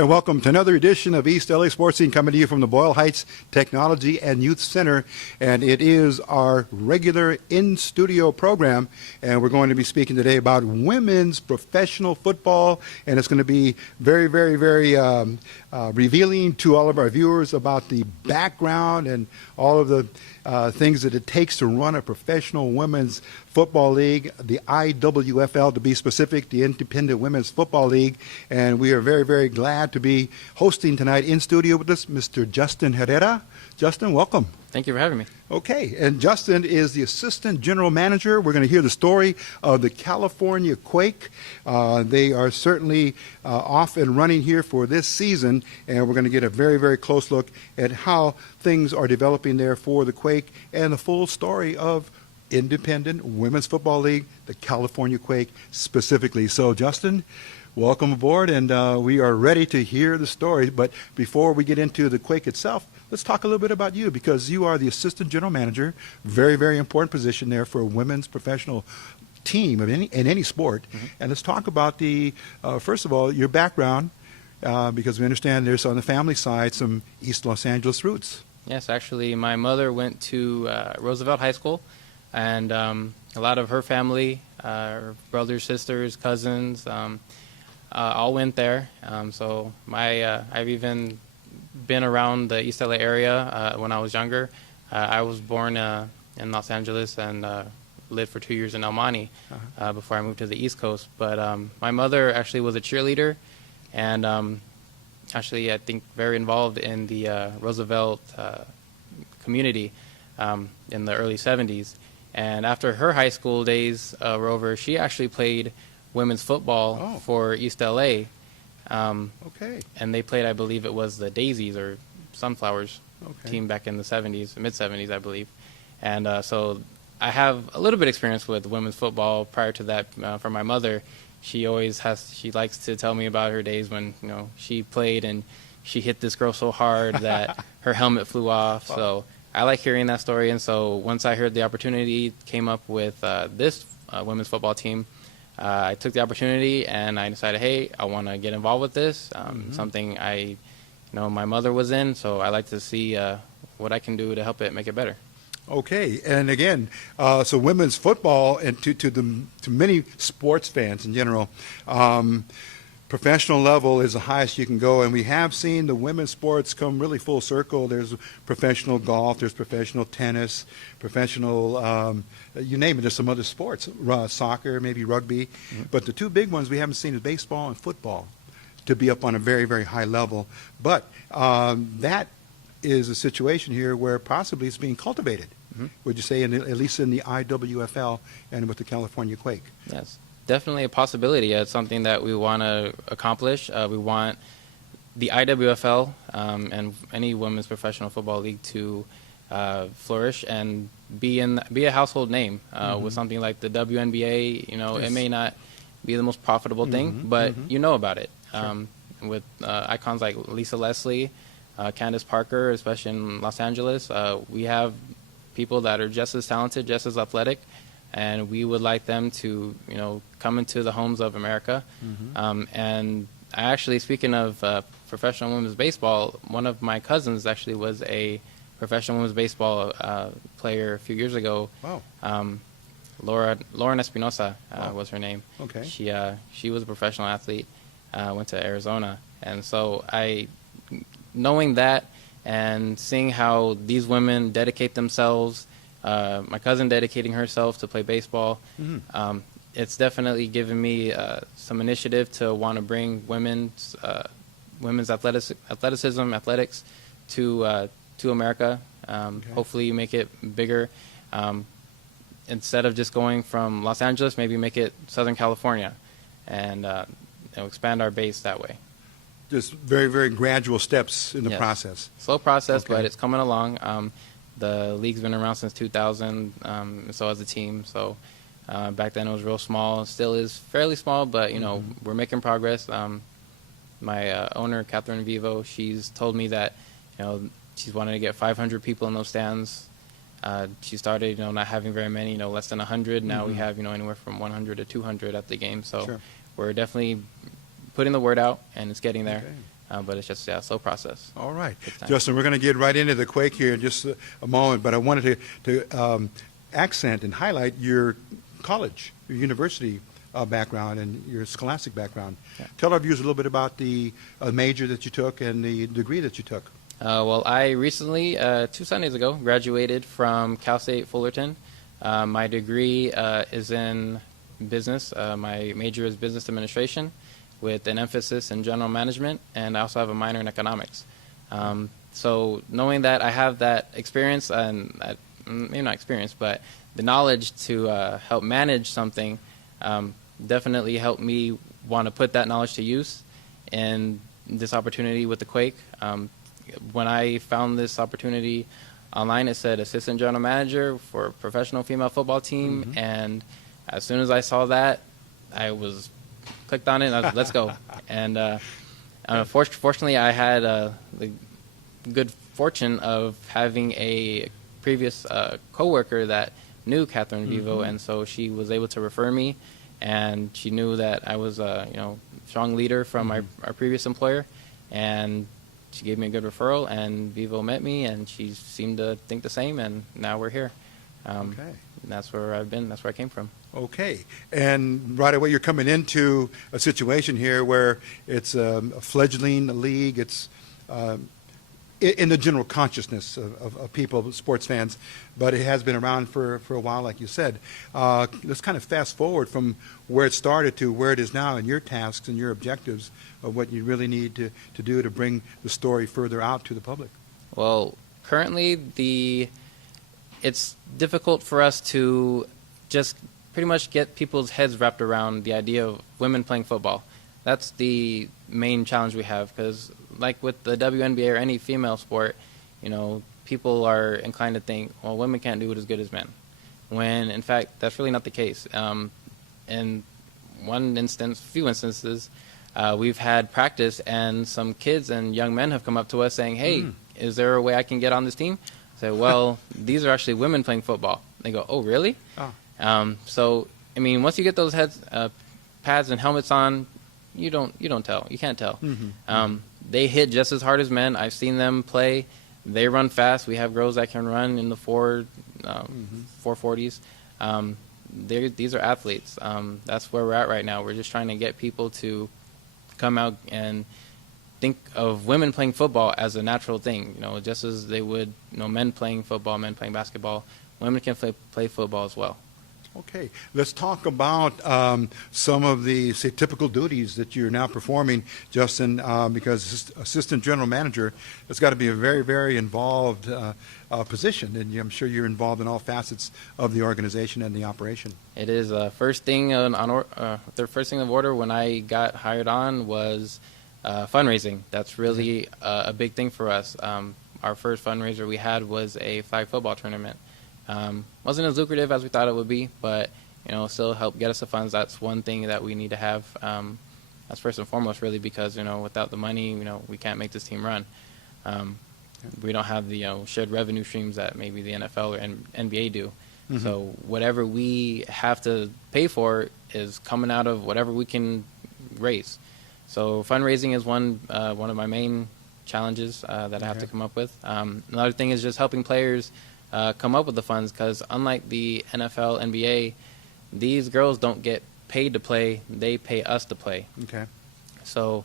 And welcome to another edition of East LA Sports Scene, coming to you from the Boyle Heights Technology and Youth Center. And it is our regular in-studio program. And we're going to be speaking today about women's professional football. And it's going to be very, very, very revealing to all of our viewers about the background and all of the things that it takes to run a professional women's football league, the IWFL to be specific, the Independent Women's Football League. And we are very, very glad to be hosting tonight in studio with us Mr. Justin Herrera. Justin, welcome. Thank you for having me. Okay, and Justin is the Assistant General Manager. We're going to hear the story of the California Quake. They are certainly off and running here for this season, and we're going to get a very, very close look at how things are developing there for the Quake and the full story of Independent Women's Football League, the California Quake specifically. So, Justin, welcome aboard, and we are ready to hear the story. But before we get into the Quake itself, let's talk a little bit about you, because you are the Assistant General Manager, very, very important position there for a women's professional team in any sport. Mm-hmm. And let's talk about the, first of all, your background, because we understand there's on the family side some East Los Angeles roots. Yes, actually, my mother went to Roosevelt High School, and a lot of her family, her brothers, sisters, cousins, all went there. So I've even been around the East LA area when I was younger. I was born in Los Angeles and lived for 2 years in El Monte before I moved to the East Coast. But my mother actually was a cheerleader, and actually I think very involved in the Roosevelt community in the early 70s. And after her high school days were over, she actually played women's football for East LA. Okay. And they played, I believe it was the Daisies or Sunflowers team back in the 70s, mid-70s, I believe. And so I have a little bit of experience with women's football. Prior to that, from my mother, she likes to tell me about her days when, she played and she hit this girl so hard that her helmet flew off. Wow. So I like hearing that story. And so once I heard the opportunity came up with this women's football team, I took the opportunity and I decided, hey, I want to get involved with this. Something my mother was in, so I like to see what I can do to help it make it better. Okay, and again, so women's football, and to many sports fans in general, professional level is the highest you can go, and we have seen the women's sports come really full circle. There's professional golf, there's professional tennis, professional, you name it, there's some other sports, soccer, maybe rugby, but the two big ones we haven't seen is baseball and football to be up on a very, very high level. But that is a situation here where possibly it's being cultivated, would you say, at least in the IWFL and with the California Quake? Yes. Definitely a possibility. It's something that we want to accomplish. We want the IWFL and any women's professional football league to flourish and be a household name with something like the WNBA. Yes. It may not be the most profitable thing, but you know about it. Sure. With icons like Lisa Leslie, Candace Parker, especially in Los Angeles, we have people that are just as talented, just as athletic. And we would like them to, come into the homes of America. And actually, speaking of professional women's baseball, one of my cousins actually was a professional women's baseball player a few years ago. Wow. Lauren Espinosa was her name. Okay. She was a professional athlete, went to Arizona. And so knowing that and seeing how these women dedicate themselves, my cousin dedicating herself to play baseball. It's definitely given me some initiative to want to bring women's athletics to America. Hopefully make it bigger. Instead of just going from Los Angeles, maybe make it Southern California and expand our base that way. Just very, very gradual steps in the process. Slow process, but it's coming along. The league's been around since 2000, and so has the team. So back then it was real small. Still is fairly small, but we're making progress. My owner, Catherine Vivo, she's told me that she's wanted to get 500 people in those stands. She started not having very many, less than 100. Now we have anywhere from 100 to 200 at the game. So we're definitely putting the word out, and it's getting there. but it's just a slow process. All right. Takes time. Justin, we're going to get right into the Quake here in just a moment, but I wanted to accent and highlight your college, your university background and your scholastic background. Yeah. Tell our viewers a little bit about the major that you took and the degree that you took. Well, I recently, 2 Sundays ago, graduated from Cal State Fullerton. My degree is in business. My major is business administration with an emphasis in general management, and I also have a minor in economics. So knowing that I have that experience, and maybe not experience, but the knowledge to help manage something definitely helped me want to put that knowledge to use in this opportunity with the Quake. When I found this opportunity online, it said assistant general manager for a professional female football team, and as soon as I saw that, I was clicked on it and I was like, let's go. And fortunately, I had the good fortune of having a previous coworker that knew Catherine Vivo, and so she was able to refer me, and she knew that I was a strong leader from our previous employer, and she gave me a good referral, and Vivo met me, and she seemed to think the same, and now we're here. Okay. And that's where I've been. That's where I came from. Okay. And right away, you're coming into a situation here where it's a fledgling league. It's in the general consciousness of people, sports fans, but it has been around for a while, like you said. Let's kind of fast forward from where it started to where it is now, and your tasks and your objectives of what you really need to do to bring the story further out to the public. Well, currently it's difficult for us to just pretty much get people's heads wrapped around the idea of women playing football. That's the main challenge we have, because like with the WNBA or any female sport, people are inclined to think, well, women can't do it as good as men, when in fact that's really not the case. In few instances, we've had practice and some kids and young men have come up to us saying, hey, is there a way I can get on this team? I say, well, these are actually women playing football. They go, oh, really? Oh. So, I mean, once you get those pads and helmets on, you don't tell. You can't tell. They hit just as hard as men. I've seen them play. They run fast. We have girls that can run in the 440s. These are athletes. That's where we're at right now. We're just trying to get people to come out and think of women playing football as a natural thing. Just as they would, men playing football, men playing basketball, women can play football as well. Okay, let's talk about some of the, say, typical duties that you're now performing, Justin, because assistant general manager has got to be a very, very involved position, and I'm sure you're involved in all facets of the organization and the operation. It is. First thing the first thing of order when I got hired on was fundraising. That's really a big thing for us. Our first fundraiser we had was a flag football tournament. Wasn't as lucrative as we thought it would be, but still helped get us the funds. That's one thing that we need to have. That's first and foremost, really, because without the money, we can't make this team run. We don't have the shared revenue streams that maybe the NFL or NBA do. So whatever we have to pay for is coming out of whatever we can raise. So fundraising is one of my main challenges that I have to come up with. Another thing is just helping players come up with the funds, because unlike the NFL, NBA, these girls don't get paid to play, they pay us to play. Okay. So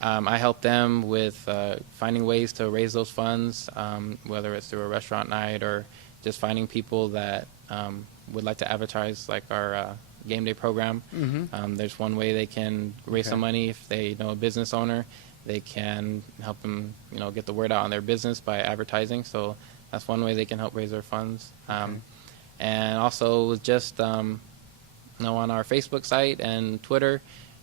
I help them with finding ways to raise those funds, whether it's through a restaurant night or just finding people that would like to advertise like our game day program. There's one way they can raise some money. If they know a business owner, they can help them get the word out on their business by advertising. So that's one way they can help raise their funds. And also just, on our Facebook site and Twitter,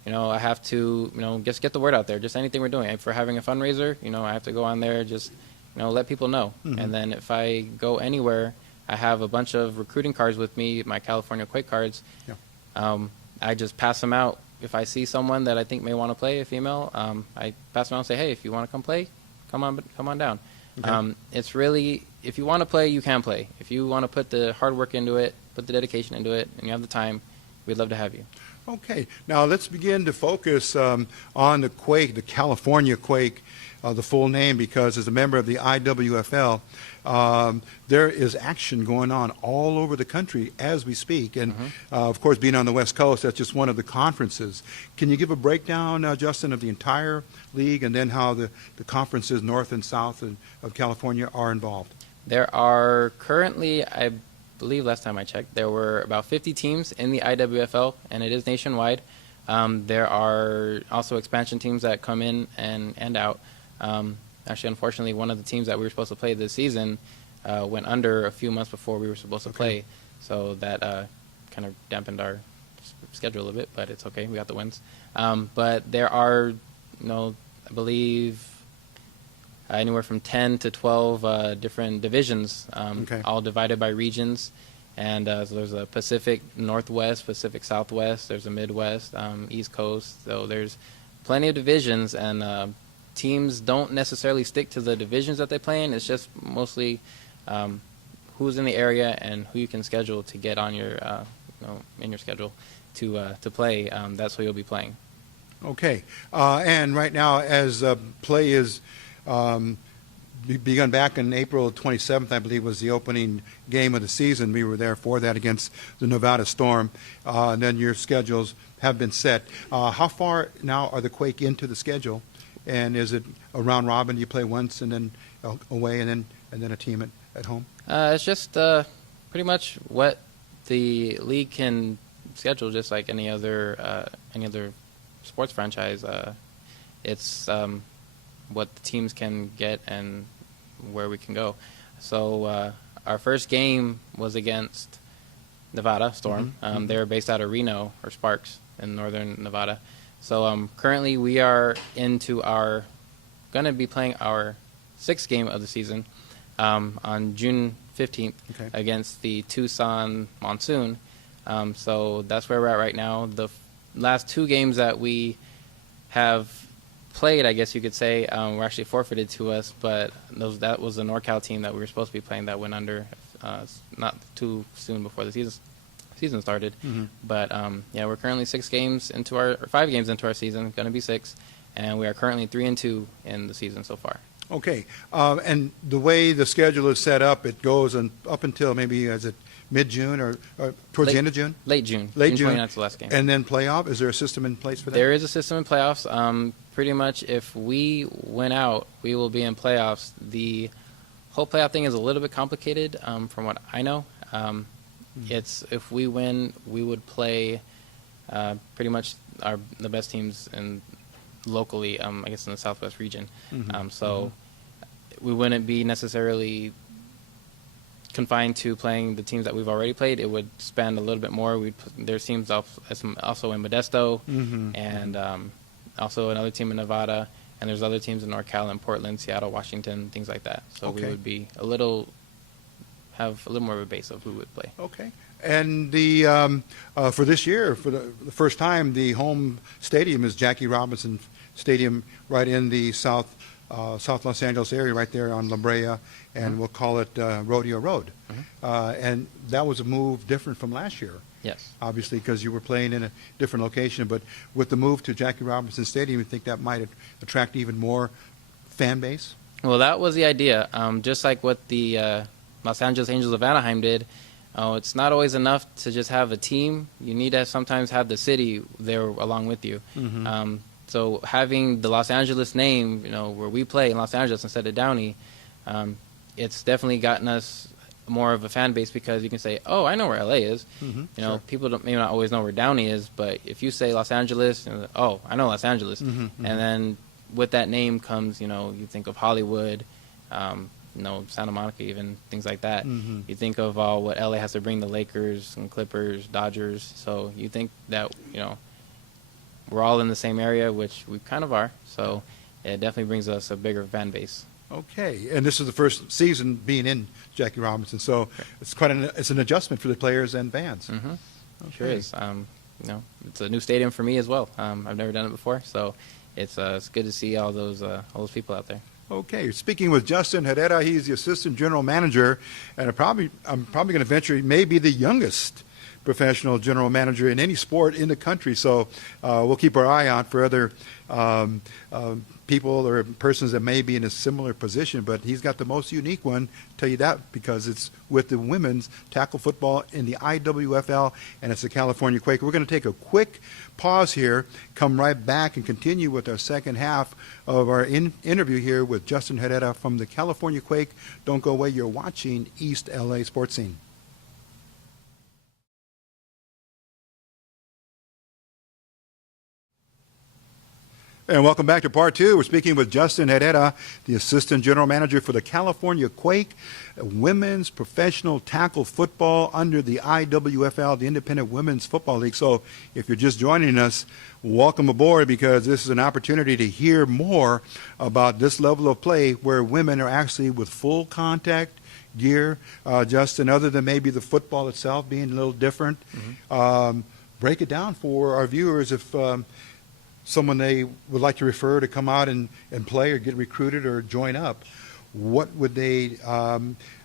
I have to, just get the word out there. Just anything we're doing. If we're having a fundraiser, I have to go on there, just, let people know. And then if I go anywhere, I have a bunch of recruiting cards with me, my California Quake cards. I just pass them out. If I see someone that I think may want to play, a female, I pass them out and say, hey, if you want to come play, come on down. It's really, if you want to play, you can play. If you want to put the hard work into it, put the dedication into it, and you have the time, we'd love to have you. Okay, now let's begin to focus on the Quake, the California Quake, the full name, because as a member of the IWFL, there is action going on all over the country as we speak. And of course, being on the West Coast, that's just one of the conferences. Can you give a breakdown, Justin, of the entire league and then how the conferences north and south of California are involved? There are currently, I believe last time I checked, there were about 50 teams in the IWFL, and it is nationwide. There are also expansion teams that come in and out. Actually, unfortunately, one of the teams that we were supposed to play this season went under a few months before we were supposed to play, so that kind of dampened our schedule a bit, but it's okay. We got the wins. But there are, I believe, anywhere from 10 to 12 different divisions, all divided by regions. And so there's a Pacific Northwest, Pacific Southwest, there's a Midwest, East Coast. So there's plenty of divisions, and teams don't necessarily stick to the divisions that they play in. It's just mostly who's in the area and who you can schedule to get on your, in your schedule to play. That's who you'll be playing. Okay, and right now, as play is begun back on April 27th, I believe, was the opening game of the season. We were there for that against the Nevada Storm. And then your schedules have been set. How far now are the Quake into the schedule? And is it a round robin? Do you play once and then away and then a team at home? It's just pretty much what the league can schedule, just like any other sports franchise. It's what the teams can get and where we can go. So our first game was against Nevada Storm. They're based out of Reno, or Sparks, in northern Nevada. So currently we are going to be playing our sixth game of the season on June 15th against the Tucson Monsoon. So that's where we're at right now. The last two games that we have played, I guess you could say, were actually forfeited to us, but that was the NorCal team that we were supposed to be playing that went under not too soon before the season started. But yeah, we're currently 5 games into our season, going to be 6, and we are currently 3-2 in the season so far. Okay, and the way the schedule is set up, it goes up until maybe, is it mid-June or towards the end of June? Late June. Late June. 29th is the last game. And then playoff? Is there a system in place for that? There is a system in playoffs. Pretty much if we win out, we will be in playoffs. The whole playoff thing is a little bit complicated from what I know. It's if we win, we would play pretty much the best teams locally, I guess in the Southwest region. So we wouldn't be necessarily confined to playing the teams that we've already played. It would span a little bit more. There's teams also in Modesto, and also another team in Nevada, and there's other teams in NorCal and Portland, Seattle, Washington, things like that. So we would be have a little more of a base of who would play. Okay. And for this year, for the first time, the home stadium is Jackie Robinson Stadium, right in the South Los Angeles area, right there on La Brea, and we'll call it Rodeo Road. And that was a move different from last year. Yes. Obviously, because you were playing in a different location. But with the move to Jackie Robinson Stadium, you think that might attract even more fan base? Well, that was the idea. Just like what the Los Angeles Angels of Anaheim did. It's not always enough to just have a team. You need to sometimes have the city there along with you. So having the Los Angeles name, where we play in Los Angeles instead of Downey, it's definitely gotten us more of a fan base, because you can say, oh, I know where LA is. People may not always know where Downey is, but if you say Los Angeles, oh, I know Los Angeles. And then with that name comes, you think of Hollywood, Santa Monica, even things like that. You think of what LA has to bring, the Lakers and Clippers, Dodgers. So you think that, we're all in the same area, which we kind of are. So it definitely brings us a bigger fan base. Okay, and this is the first season being in Jackie Robinson, so it's it's an adjustment for the players and fans. Okay. Sure is. It's a new stadium for me as well. I've never done it before, so it's good to see all those people out there. Okay, speaking with Justin Herrera, he's the assistant general manager, and I'm probably going to venture he may be the youngest professional general manager in any sport in the country. So we'll keep our eye out for other people or persons that may be in a similar position, but he's got the most unique one, tell you that, because it's with the women's tackle football in the IWFL, and it's the California Quake. We're going to take a quick pause here, come right back, and continue with our second half of our interview here with Justin Herrera from the California Quake. Don't go away. You're watching East LA Sports Scene. And welcome back to part two. We're speaking with Justin Herrera, the Assistant General Manager for the California Quake, women's professional tackle football under the IWFL, the Independent Women's Football League. So if you're just joining us, welcome aboard, because this is an opportunity to hear more about this level of play where women are actually with full contact gear, Justin, other than maybe the football itself being a little different. Break it down for our viewers if someone they would like to refer to come out and play or get recruited or join up. What would they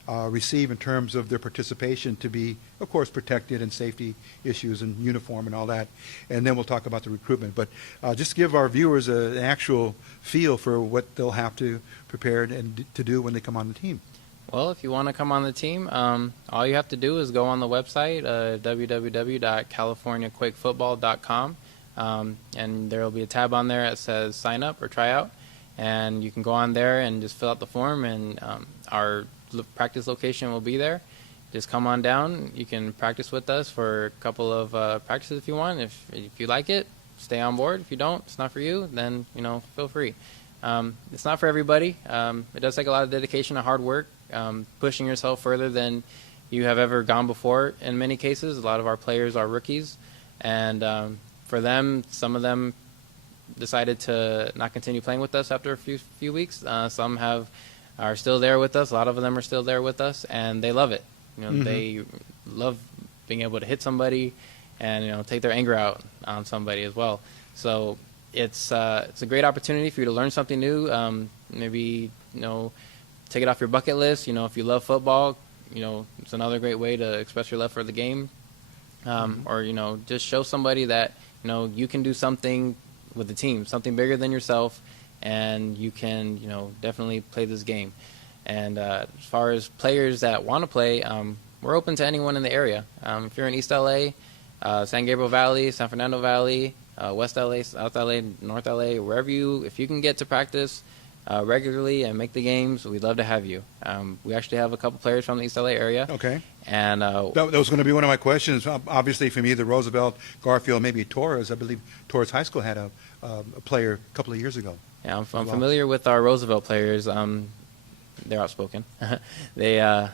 receive in terms of their participation to be, of course, protected and safety issues and uniform and all that? And then we'll talk about the recruitment. But just give our viewers an actual feel for what they'll have to prepare and to do when they come on the team. Well, if you want to come on the team, all you have to do is go on the website, www.californiaquakefootball.com. And there will be a tab on there that says sign up or try out, and you can go on there and just fill out the form, and our practice location will be there. Just come on down. You can practice with us for a couple of practices if you want. If you like it, stay on board. If you don't, it's not for you, then feel free. It's not for everybody. It does take a lot of dedication and hard work, pushing yourself further than you have ever gone before. In many cases, a lot of our players are rookies, and for them, some of them decided to not continue playing with us after a few weeks. Some are still there with us. A lot of them are still there with us, and they love it. They love being able to hit somebody and take their anger out on somebody as well. So it's a great opportunity for you to learn something new. Maybe take it off your bucket list. If you love football, it's another great way to express your love for the game. Or just show somebody that you can do something with the team, something bigger than yourself, and you can definitely play this game. And as far as players that want to play, we're open to anyone in the area. If you're in East LA, San Gabriel Valley, San Fernando Valley, West LA, South LA, North LA, if you can get to practice regularly and make the games, we'd love to have you. We actually have a couple players from the East LA area. Okay. And that was going to be one of my questions. Obviously, from either Roosevelt, Garfield, maybe Torres. I believe Torres High School had a player a couple of years ago. Yeah, I'm familiar with our Roosevelt players. They're outspoken. Their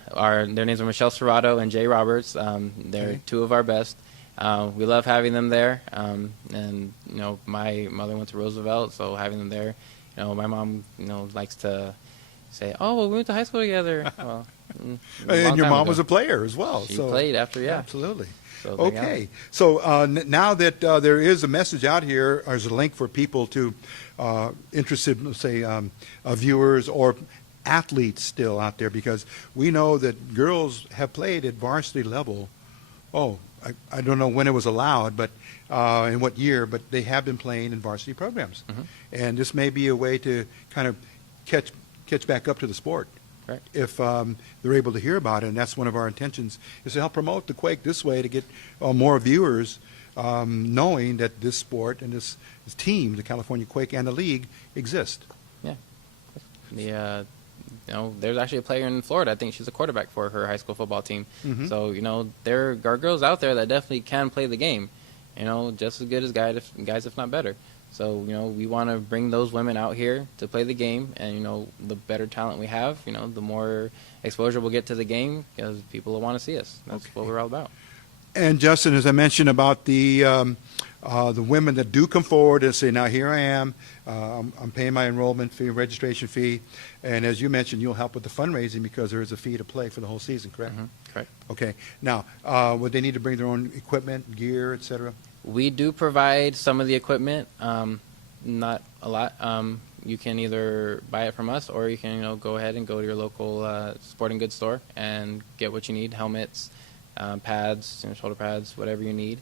names are Michelle Serrato and Jay Roberts. They're two of our best. We love having them there. And my mother went to Roosevelt, so having them there. My mom likes to say, "Oh, well, we went to high school together." Well, and your mom was a player as well. She played after, yeah. Absolutely. So okay. So now that there is a message out here, there's a link for people to interested, let's say, viewers or athletes still out there, because we know that girls have played at varsity level. I don't know when it was allowed, but in what year, but they have been playing in varsity programs. And this may be a way to kind of catch back up to the sport. Right. If they're able to hear about it, and that's one of our intentions, is to help promote the Quake this way, to get more viewers knowing that this sport and this team, the California Quake and the league, exist. Yeah. There's actually a player in Florida. I think she's a quarterback for her high school football team. So, there are girls out there that definitely can play the game, just as good as guys, if not better. So, we want to bring those women out here to play the game, and, the better talent we have, the more exposure we'll get to the game, because people will want to see us. That's what we're all about. And Justin, as I mentioned about the women that do come forward and say, now here I am, I'm paying my enrollment fee, registration fee, and as you mentioned, you'll help with the fundraising because there is a fee to play for the whole season, correct? Correct. Okay. Now, would they need to bring their own equipment, gear, et cetera? We do provide some of the equipment, not a lot. You can either buy it from us, or you can go ahead and go to your local sporting goods store and get what you need: helmets, pads, shoulder pads, whatever you need.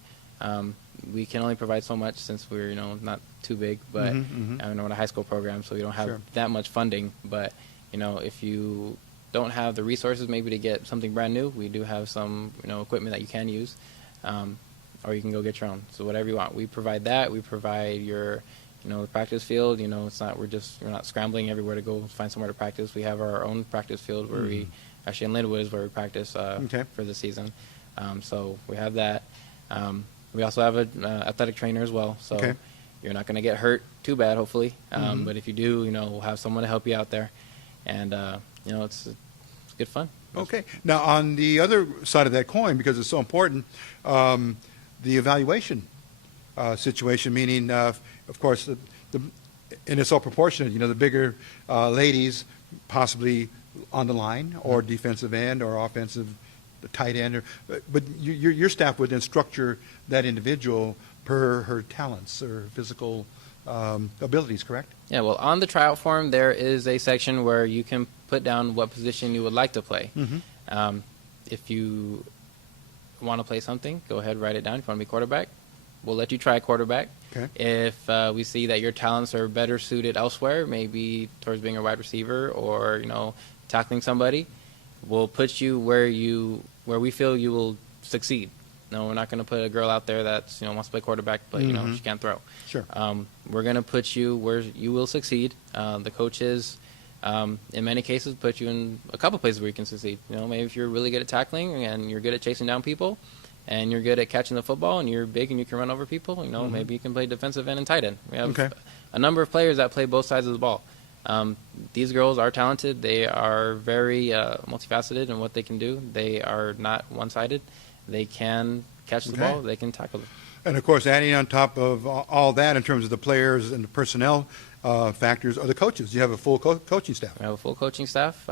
We can only provide so much since we're not too big, but we're in a high school program, so we don't have Sure. that much funding. But if you don't have the resources maybe to get something brand new, we do have some equipment that you can use, or you can go get your own. So whatever you want, we provide that. We provide your the practice field. It's not we're not scrambling everywhere to go find somewhere to practice. We have our own practice field where we actually in Linwood is where we practice for the season. So we have that. We also have an athletic trainer as well, so you're not going to get hurt too bad, hopefully. But if you do, we'll have someone to help you out there, and it's good fun. Okay. Now, on the other side of that coin, because it's so important, the evaluation situation, meaning, of course, and it's all proportionate. The bigger ladies possibly on the line, or defensive end, or offensive tight end, but your staff would then structure that individual per her talents or physical abilities, correct? Yeah, well, on the tryout form, there is a section where you can put down what position you would like to play. If you want to play something, go ahead, write it down. If you want to be quarterback, we'll let you try quarterback. If we see that your talents are better suited elsewhere, maybe towards being a wide receiver or tackling somebody, we'll put you where we feel you will succeed. No, we're not going to put a girl out there that wants to play quarterback, but she can't throw. Sure. We're going to put you where you will succeed. The coaches, in many cases, put you in a couple places where you can succeed. Maybe if you're really good at tackling and you're good at chasing down people, and you're good at catching the football, and you're big and you can run over people, maybe you can play defensive end and tight end. We have a number of players that play both sides of the ball. These girls are talented. They are very multifaceted in what they can do. They are not one-sided. They can catch the ball. They can tackle it. And, of course, adding on top of all that in terms of the players and the personnel factors are the coaches. You have a full coaching staff. We have a full coaching staff.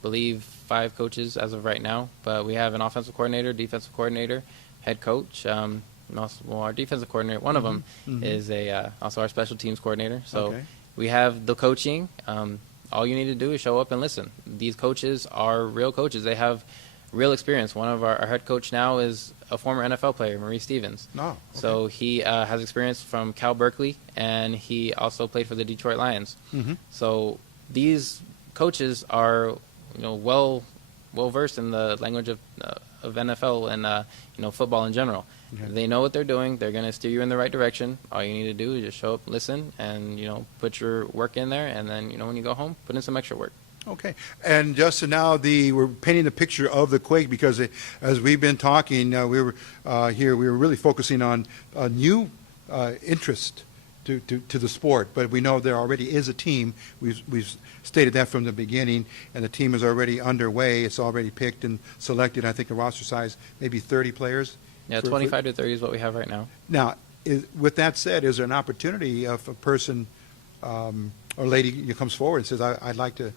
Believe 5 coaches as of right now. But we have an offensive coordinator, defensive coordinator, head coach. And also, our defensive coordinator, one of them is also our special teams coordinator. So we have the coaching. All you need to do is show up and listen. These coaches are real coaches. They have real experience. One of our head coach now is a former NFL player, Maurice Stevens. So he has experience from Cal Berkeley, and he also played for the Detroit Lions. So these coaches are well versed in the language of NFL and football in general. They know what they're doing. We're going to steer you in the right direction. All you need to do is just show up, listen, and put your work in there, and then when you go home, put in some extra work. Okay. And Justin, now we're painting the picture of the Quake because as we've been talking, we were really focusing on a new interest to the sport, but we know there already is a team. We've stated that from the beginning, and the team is already underway. It's already picked and selected. I think the roster size maybe 30 players. Yeah, 25 to 30 is what we have right now. Now, with that said, is there an opportunity if a person or lady comes forward and says, I'd like to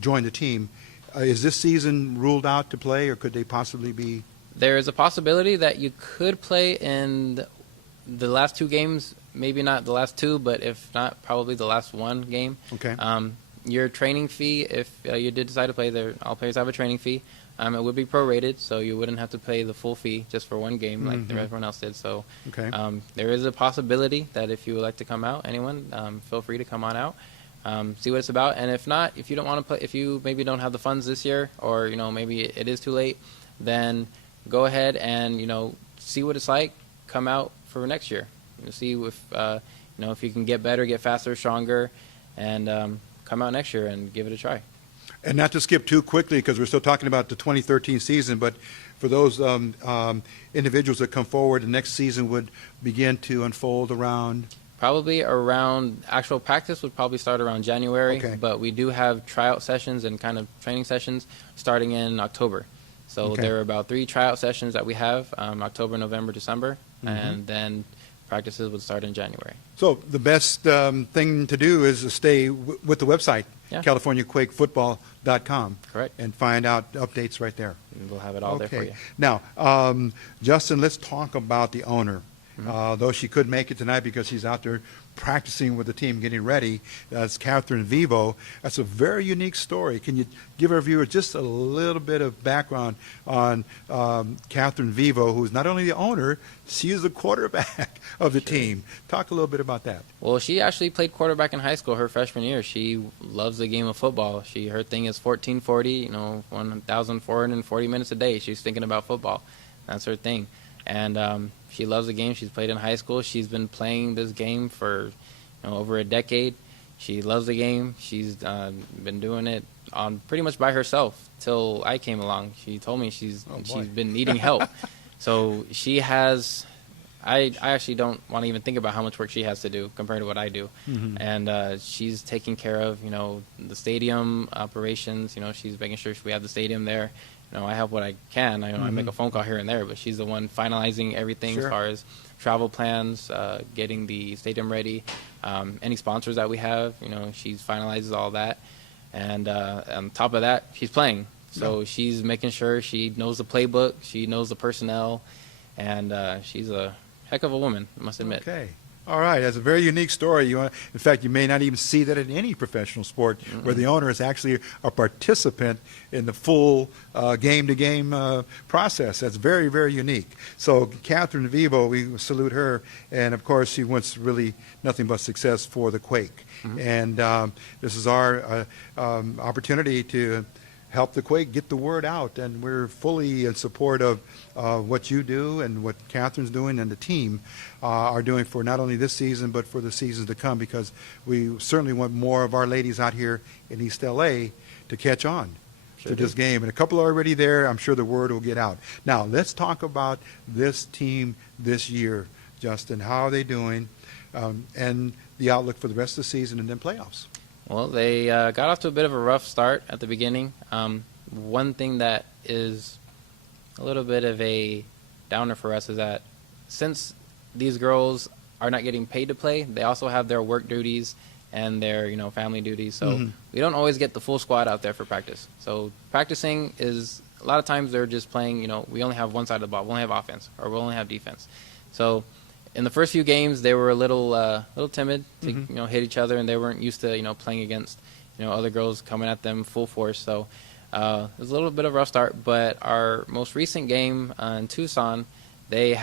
join the team, is this season ruled out to play, or could they possibly be? There is a possibility that you could play in the last 2 games, maybe not the last 2, but if not, probably the last 1 game. Okay. Your training fee, if you did decide to play there, all players have a training fee. It would be prorated, so you wouldn't have to pay the full fee just for 1 game like everyone else did. So there is a possibility that if you would like to come out, anyone, feel free to come on out. See what it's about, and if not, if you don't want to play, if you maybe don't have the funds this year, or maybe it is too late, then go ahead and see what it's like. Come out for next year. See if if you can get better, get faster, stronger, and come out next year and give it a try. And not to skip too quickly, because we're still talking about the 2013 season, but for those individuals that come forward, the next season would begin to unfold around. Probably around actual practice would probably start around January, but we do have tryout sessions and kind of training sessions starting in October. So there are about 3 tryout sessions that we have, October, November, December, and then practices would start in January. So the best thing to do is to stay with the website, CaliforniaQuakeFootball.com. Correct. And find out updates right there. And we'll have it all there for you. Now, Justin, let's talk about the owner. Though she could make it tonight because she's out there practicing with the team, getting ready. That's Catherine Vivo. That's a very unique story. Can you give our viewers just a little bit of background on Catherine Vivo, who's not only the owner, she is the quarterback of the team. Talk a little bit about that. Well, she actually played quarterback in high school her freshman year. She loves the game of football. Her thing is 1440, 1,440 minutes a day. She's thinking about football. That's her thing. And she loves the game. She's played in high school. She's been playing this game for over a decade. She loves the game. She's been doing it on pretty much by herself till I came along. She told me she's been needing help. So she has. I actually don't want to even think about how much work she has to do compared to what I do. And she's taking care of the stadium operations. She's making sure we have the stadium there. I help what I can. I make a phone call here and there, but she's the one finalizing everything as far as travel plans, getting the stadium ready, any sponsors that we have. She finalizes all that, and on top of that, she's playing. So she's making sure she knows the playbook, she knows the personnel, and she's a heck of a woman, I must admit. Okay. All right, that's a very unique story. In fact, you may not even see that in any professional sport where the owner is actually a participant in the full game-to-game process. That's very, very unique. So Catherine Vivo, we salute her, and of course she wants really nothing but success for the Quake. And this is our opportunity to help the Quake get the word out, and we're fully in support of what you do and what Catherine's doing and the team are doing for not only this season but for the seasons to come, because we certainly want more of our ladies out here in East LA to catch on to this game. And a couple are already there. I'm sure the word will get out. Now, let's talk about this team this year, Justin. How are they doing, and the outlook for the rest of the season and then playoffs? Well, they got off to a bit of a rough start at the beginning. One thing that is a little bit of a downer for us is that since these girls are not getting paid to play, they also have their work duties and their family duties. So we don't always get the full squad out there for practice. So practicing is a lot of times they're just playing. We only have one side of the ball. We only have offense, or we only have defense. So in the first few games, they were a little timid to hit each other, and they weren't used to playing against other girls coming at them full force. So it was a little bit of a rough start. But our most recent game in Tucson, they've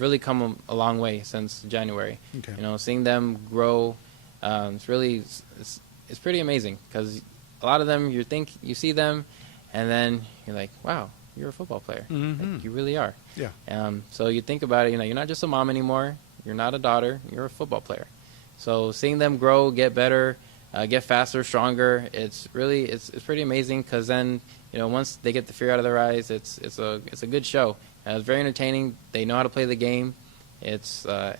really come a long way since January. Okay. Seeing them grow, it's pretty amazing, because a lot of them you see them, and then you're like, wow, you're a football player. Like, you really are. Yeah. So you think about it, you're not just a mom anymore. You're not a daughter. You're a football player. So seeing them grow, get better, get faster, stronger, it's pretty amazing, because then, once they get the fear out of their eyes, it's a good show. It's very entertaining. They know how to play the game. It's a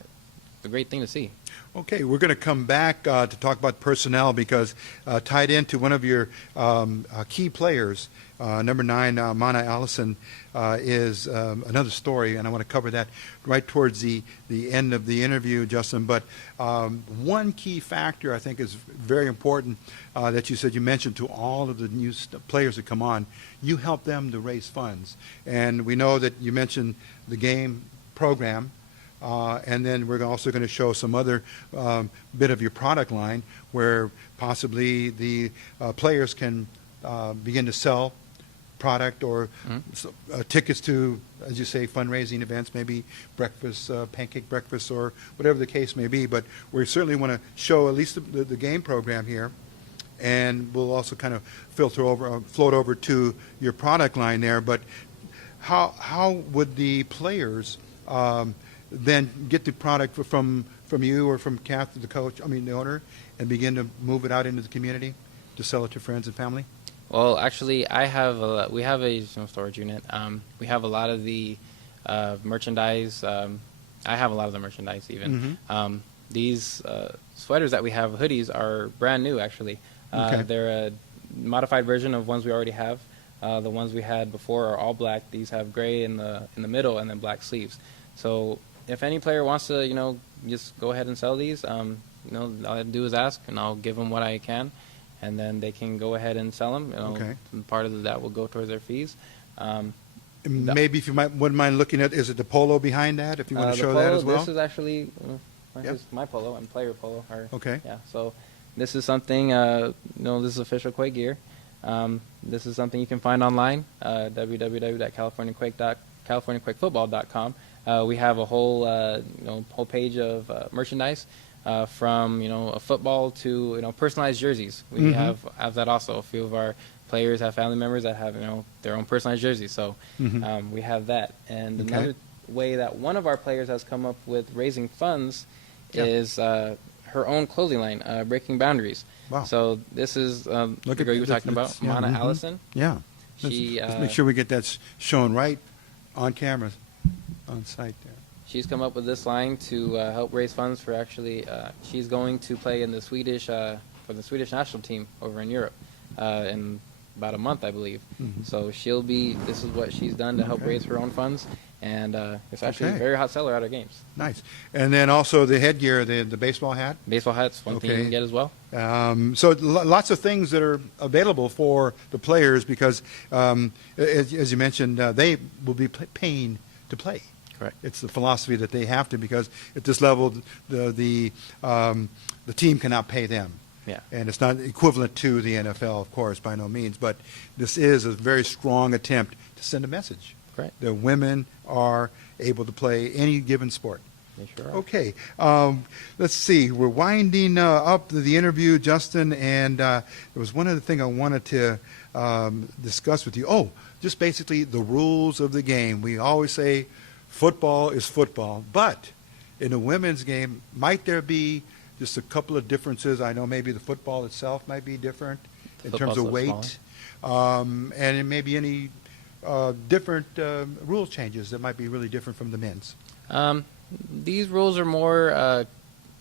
great thing to see. Okay, we're going to come back to talk about personnel, because tied into one of your key players, number 9, Mana Allison, is another story, and I want to cover that right towards the end of the interview, Justin. But one key factor I think is very important that you mentioned to all of the new players that come on. You help them to raise funds, and we know that you mentioned the game program. And then we're also going to show some other bit of your product line where possibly the players can begin to sell product or tickets to, as you say, fundraising events, maybe breakfast, pancake breakfast, or whatever the case may be. But we certainly want to show at least the game program here. And we'll also kind of float over to your product line there. But how would the players then get the product from you or from Kath, the owner, and begin to move it out into the community to sell it to friends and family? Well, actually, we have a storage unit. We have a lot of the merchandise. I have a lot of the merchandise even. These sweaters that we have, hoodies, are brand new actually. Okay. They're a modified version of ones we already have. The ones we had before are all black. These have gray in the middle and then black sleeves. So if any player wants to, just go ahead and sell these, all I do is ask, and I'll give them what I can, and then they can go ahead and sell them. Okay. And part of that will go towards their fees. Maybe if you wouldn't mind looking at, is it the polo behind that? If you want to The show polo, that as well. this is actually Yep. this is my polo and player polo. Okay. Yeah. So this is something. This is official Quake gear. This is something you can find online. www.californiaquakefootball.com. We have a whole whole page of merchandise. From a football to personalized jerseys. We have that also. A few of our players have family members that have their own personalized jerseys. So we have that. And Okay. another way that one of our players has come up with raising funds is her own clothing line, Breaking Boundaries. Wow. So this is the girl you were talking about, Mana Allison. Yeah. She Let's make sure we get that shown right on camera, on site there. She's come up with this line to help raise funds for she's going to play in the Swedish for the Swedish national team over in Europe in about a month, I believe. So this is what she's done to help raise her own funds, and it's actually a very hot seller at our games. Nice. And then also the headgear, the baseball hat. Baseball hats, one thing you can get as well. So lots of things that are available for the players because, as you mentioned, they will be paying to play. Correct. It's the philosophy that they have to because at this level, the team cannot pay them. Yeah. And it's not equivalent to the NFL, of course, by no means. But this is a very strong attempt to send a message. Correct. That women are able to play any given sport. They sure are. Okay. Let's see. We're winding up the interview, Justin, and there was one other thing I wanted to discuss with you. Oh, just basically the rules of the game. We always say football is football, but in the women's game, might there be just a couple of differences? I know maybe the football itself might be different in terms of weight, and it may be any different rule changes that might be really different from the men's. These rules are more,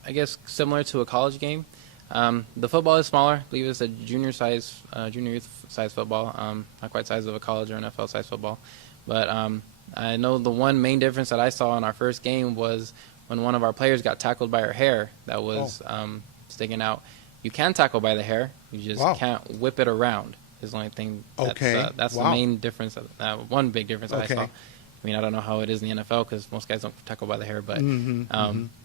I guess, similar to a college game. The football is smaller. I believe it's a junior youth size football, not quite size of a college or NFL size football. But I know the one main difference that I saw in our first game was when one of our players got tackled by her hair that was sticking out. You can tackle by the hair. You just can't whip it around. Is the only thing. That's the main difference. One big difference that I saw. I mean, I don't know how it is in the NFL because most guys don't tackle by the hair. But in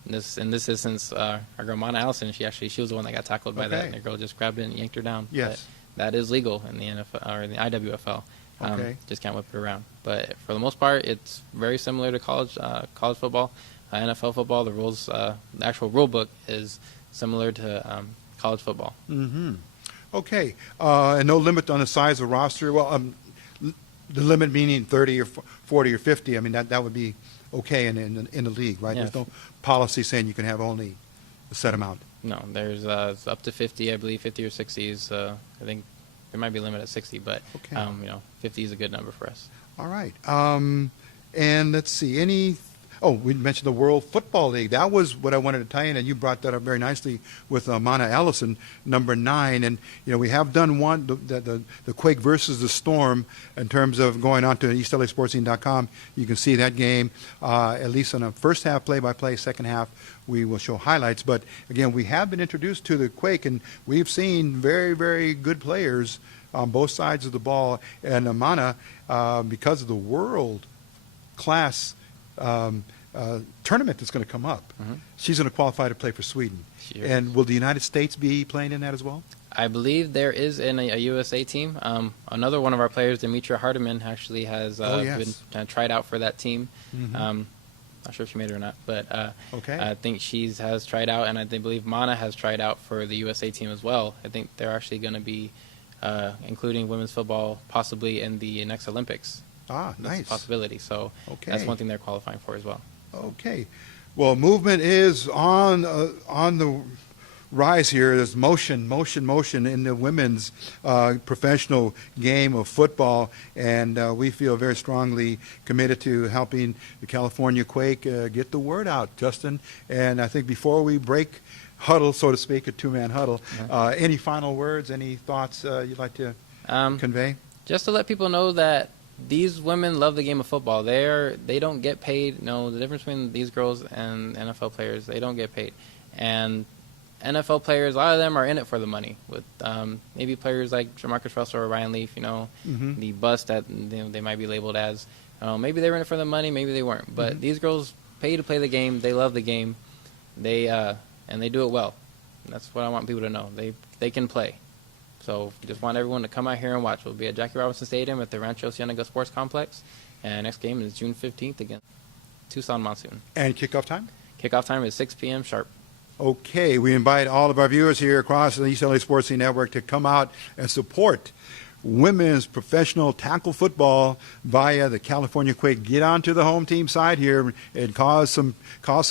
this instance, our girl Mana Allison, she was the one that got tackled by that, and the girl just grabbed it and yanked her down. Yes, but that is legal in the NFL or in the IWFL. Just can't whip it around. But for the most part, it's very similar to college football, NFL football. The rules, the actual rule book is similar to college football. Okay, and no limit on the size of roster. Well, the limit meaning 30 or 40 or 50. I mean that would be okay in the league, right? Yeah. There's no policy saying you can have only a set amount. No, there's up to 50, I believe, 50 or 60 is. I think there might be a limit at 60, but 50 is a good number for us. All right. And let's see. We mentioned the World Football League. That was what I wanted to tie in, and you brought that up very nicely with Mana Allison, number 9. And we have done one, the Quake versus the Storm, in terms of going on to EastLASportsing.com. You can see that game, at least on a first half play-by-play, second half we will show highlights. But again, we have been introduced to the Quake, and we've seen very, very good players on both sides of the ball. And Mana, because of the world class tournament that's going to come up, she's going to qualify to play for Sweden. And will the United States be playing in that as well? I believe there is in a USA team. Another one of our players, Demetria Hardiman, actually has been tried out for that team. Not sure if she made it or not, but I think she has tried out, and I believe Mana has tried out for the USA team as well. I think they're actually going to be including women's football possibly in the next Olympics. Nice. That's a possibility. So that's one thing they're qualifying for as well. Okay. Well, movement is on the rise here. There's motion in the women's professional game of football, and we feel very strongly committed to helping the California Quake get the word out, Justin. And I think before we break huddle, so to speak, a two-man huddle, any final words, any thoughts you'd like to convey? Just to let people know that these women love the game of football. They don't get paid. The difference between these girls and NFL players, they don't get paid. And NFL players, a lot of them are in it for the money. With maybe players like Jamarcus Russell or Ryan Leaf, the bust that they might be labeled as. Maybe they were in it for the money, maybe they weren't. But these girls pay to play the game. They love the game. And they do it well. And that's what I want people to know. They can play. So just want everyone to come out here and watch. We'll be at Jackie Robinson Stadium at the Rancho Cienega Sports Complex. And next game is June 15th against Tucson Monsoon. And kickoff time? Kickoff time is 6 p.m. sharp. Okay, we invite all of our viewers here across the East LA Sports Scene Network to come out and support women's professional tackle football via the California Quake. Get onto the home team side here and cause some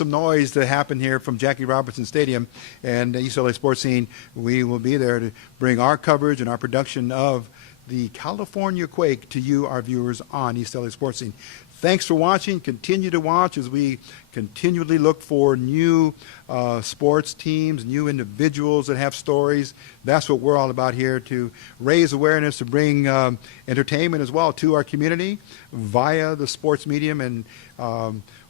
noise to happen here from Jackie Robinson Stadium and the East LA Sports Scene. We will be there to bring our coverage and our production of the California Quake to you, our viewers, on East LA Sports Scene. Thanks for watching. Continue to watch as we continually look for new sports teams, new individuals that have stories. That's what we're all about here, to raise awareness, to bring entertainment as well to our community via the sports medium. And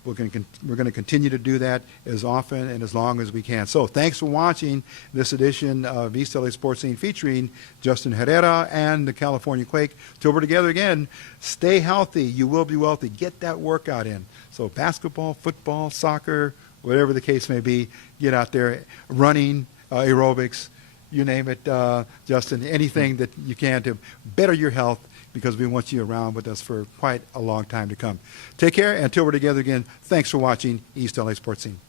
we're going to continue to do that as often and as long as we can. So thanks for watching this edition of East LA Sports Scene featuring Justin Herrera and the California Quake. Till we're together again, stay healthy. You will be wealthy. Get that workout in. So basketball, football, soccer, whatever the case may be, get out there, running, aerobics, you name it, Justin, anything that you can to better your health, because we want you around with us for quite a long time to come. Take care. Until we're together again, thanks for watching East LA Sports Scene.